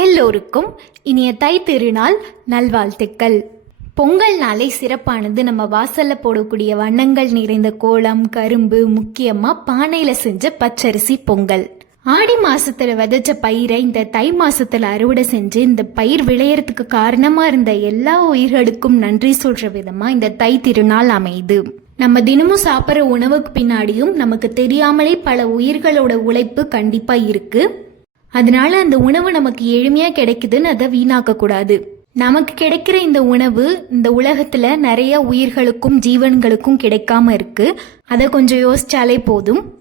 எல்லோருக்கும் இனிய தை திருநாள் நல்வாழ்த்துக்கள். பொங்கல் நாளை சிறப்பானது நம்ம வாசல்ல போடக்கூடிய வண்ணங்கள் நிறைந்த கோலம் கரும்பு முக்கியமா பானையில செஞ்ச பச்சரிசி பொங்கல். ஆடி மாசத்துல விதைச்ச பயிரை இந்த தை மாசத்துல அறுவடை செஞ்சு இந்த பயிர் விளையறதுக்கு காரணமா இருந்த எல்லா உயிர்களுக்கும் நன்றி சொல்ற விதமா இந்த தை திருநாள் அமையுது. நம்ம தினமும் சாப்பிட்ற உணவுக்கு பின்னாடியும் நமக்கு தெரியாமலே பல உயிர்களோட உழைப்பு கண்டிப்பா இருக்கு. அதனால அந்த உணவு நமக்கு எளிமையா கிடைக்குதுன்னு அதை வீணாக்க கூடாது நமக்கு கிடைக்கிற இந்த உணவு இந்த உலகத்துல நிறைய உயிர்களுக்கும் ஜீவன்களுக்கும் கிடைக்காம இருக்கு. அதை கொஞ்சம் யோசிச்சாலே போதும்.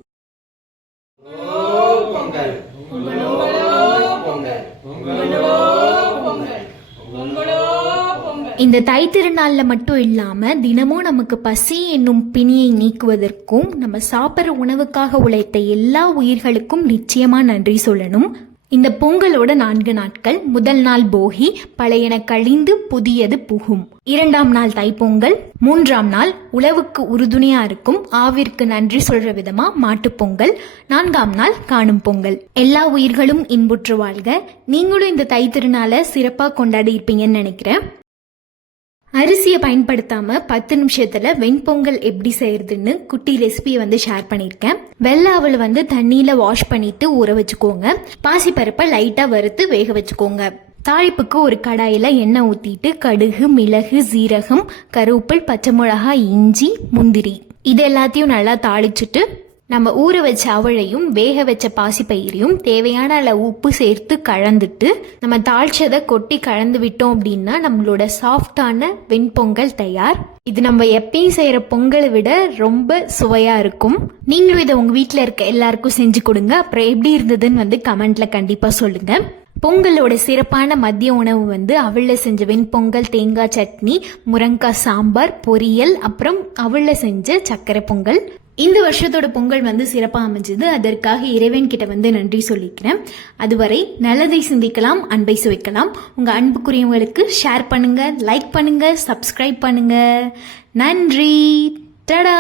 இந்த தை திருநாளில் மட்டும் இல்லாமல் தினமும் நமக்கு பசி என்னும் பிணியை நீக்குவதற்கும் நம்ம சாப்பிட்ற உணவுக்காக உழைத்த எல்லா உயிர்களுக்கும் நிச்சயமாக நன்றி சொல்லணும். இந்த பொங்கலோட நான்கு நாட்கள் முதல் நாள் போகி பழையன கழிந்து புதியது புகும். இரண்டாம் நாள் தைப்பொங்கல் மூன்றாம் நாள் உழவுக்கு உறுதுணையா இருக்கும் ஆவிற்கு நன்றி சொல்ற விதமா மாட்டுப் பொங்கல் நான்காம் நாள் காணும் பொங்கல். எல்லா உயிர்களும் இன்புற்று வாழ்க. நீங்களும் இந்த தை திருநாளை சிறப்பாக கொண்டாடி இருப்பீங்கன்னு நினைக்கிறேன். அரிசியை பயன்படுத்தாமல் பத்து நிமிஷத்தில் வெண்பொங்கல் எப்படி செய்யறதுன்னு குட்டி ரெசிபியை வந்து ஷேர் பண்ணியிருக்கேன் வெள்ளை வந்து தண்ணியில் வாஷ் பண்ணிட்டு ஊற வச்சுக்கோங்க. பாசிப்பருப்பை லைட்டாக வறுத்து வேக வச்சுக்கோங்க. தாளிப்புக்கு ஒரு கடாயில் எண்ணெய் ஊற்றிட்டு கடுகு மிளகு சீரகம் கருவேப்பில் பச்சை மிளகாய் இஞ்சி முந்திரி. இது எல்லாத்தையும் நல்லா தாளிச்சுட்டு நம்ம ஊற வச்ச அவளையும் வேக வச்ச பாசிப்பயிரையும் தேவையான அளவு உப்பு சேர்த்து கலந்துட்டு நம்ம தாழ்ச்சதை கொட்டி கலந்து விட்டோம் அப்படின்னா நம்மளோட சாஃப்டான வெண்பொங்கல் தயார். இது நம்ம எப்பயும் செய்யற பொங்கலை விட ரொம்ப சுவையா இருக்கும். நீங்களும் இதை உங்க வீட்டில் இருக்க எல்லாருக்கும் செஞ்சு கொடுங்க. அப்புறம் எப்படி இருந்ததுன்னு வந்து கமெண்ட்ல கண்டிப்பா சொல்லுங்க. பொங்கலோட சிறப்பான மதிய உணவு வந்து அவள்ல செஞ்ச வெண்பொங்கல் தேங்காய் சட்னி முருங்காய் சாம்பார் பொரியல் அப்புறம் அவள்ல செஞ்ச சர்க்கரை பொங்கல். இந்த வருஷத்தோட பொங்கல் வந்து சிறப்பாக அமைஞ்சது. அதற்காக இறைவன் கிட்ட வந்து நன்றி சொல்லிக்கிறேன். அதுவரை நல்லதை சிந்திக்கலாம் அன்பை சுவைக்கலாம். உங்கள் அன்புக்குரியவங்களுக்கு ஷேர் பண்ணுங்கள் லைக் பண்ணுங்கள் சப்ஸ்கிரைப் பண்ணுங்கள் நன்றி. டடா